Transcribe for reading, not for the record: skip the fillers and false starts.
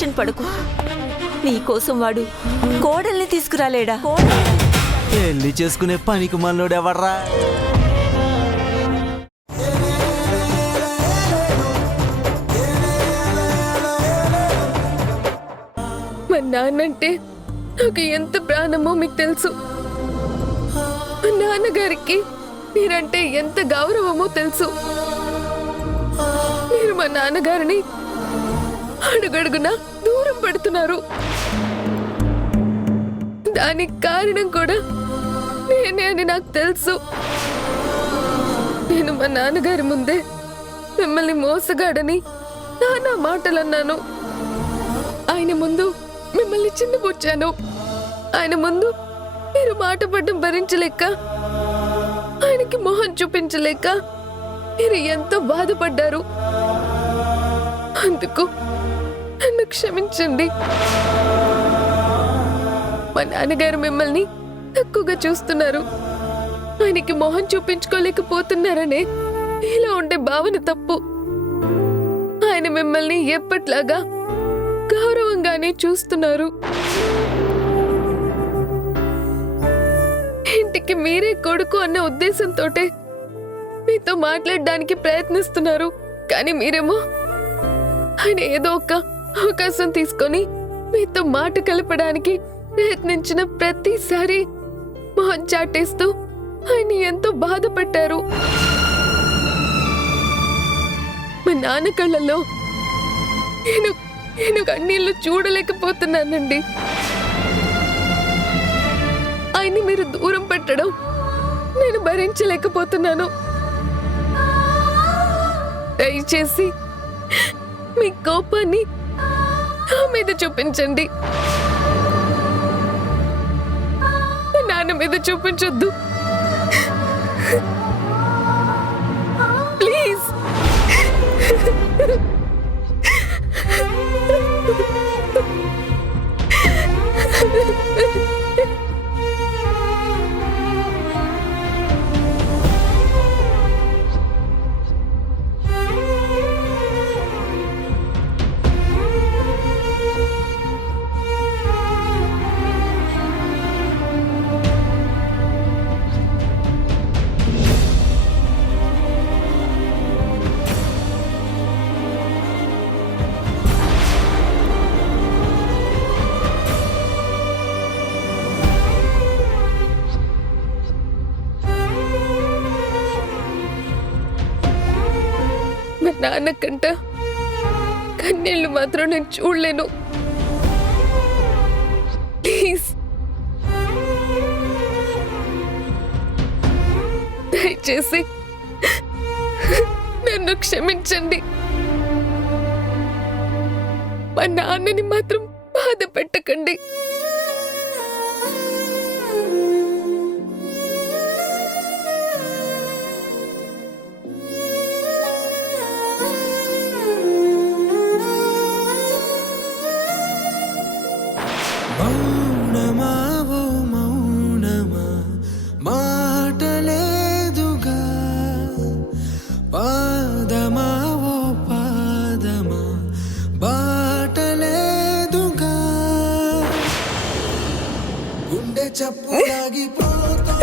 Tension పడకు. నీకోసం వాడు కోడల్ని తీసుకురాలేడా? పెళ్లి చేసుకునే పనికి మనలోడు ఎవర్రా? మా నాన్నంటే నాకు ఎంత ప్రాణమో మీకు తెలుసు. మా నాన్నగారికి మీరంటే ఎంత గౌరవమో తెలుసు. మీరు మా నాన్నగారిని అడుగడుగున దూరం పెడుతున్నారు. దానికి కారణం కూడా నేనే అని నాకు తెలుసు. నేను మా నాన్నగారి ముందే మిమ్మల్ని మోసగాడని నానా మాటలన్నాను. ఆయన ముందు మిమ్మల్ని చిన్నపుచ్చాను. ఆయన ముందు మీరు మాట పడ్డం భరించలేక, ఆయనకి మొహం చూపించలేక మీరు ఎంతో బాధపడ్డారు. అందుకు నన్ను క్షమించండి. మా నాన్నగారు మిమ్మల్ని తక్కువగా చూస్తున్నారు. ఆయనకి మొహం చూపించుకోలేకపోతున్నారనే ఇలా ఉండే భావన తప్పు. ఆయన మిమ్మల్ని ఎప్పట్లాగా గౌరవంగానే చూస్తున్నారు. ఇంటికి మీరే కొడుకు అన్న ఉద్దేశంతోటే మీతో మాట్లాడడానికి ప్రయత్నిస్తున్నారు. కానీ మీరేమో ఆయన ఏదో ఒక అవకాశం తీసుకొని మీతో మాట కలపడానికి ప్రయత్నించిన ప్రతిసారి మొహం చాటేస్తూ ఆయన ఎంతో బాధపడ్డారు. మా నాన్న కళ్ళల్లో నేను కన్నీళ్లు చూడలేకపోతున్నానండి. ఆయన్ని మీరు దూరం పెట్టడం నేను భరించలేకపోతున్నాను. దయచేసి మీ కోపాన్ని నా మీద చూపించండి. నాన్న మీద చూపించొద్దు ప్లీజ్. నాన్నకంట కన్నీళ్ళు మాత్రం నేను చూడలేను. ప్లీజ్ దయచేసి నన్ను క్షమించండి. మా నాన్నని మాత్రం బాధ పెట్టకండి. చప్పులాగిపోతా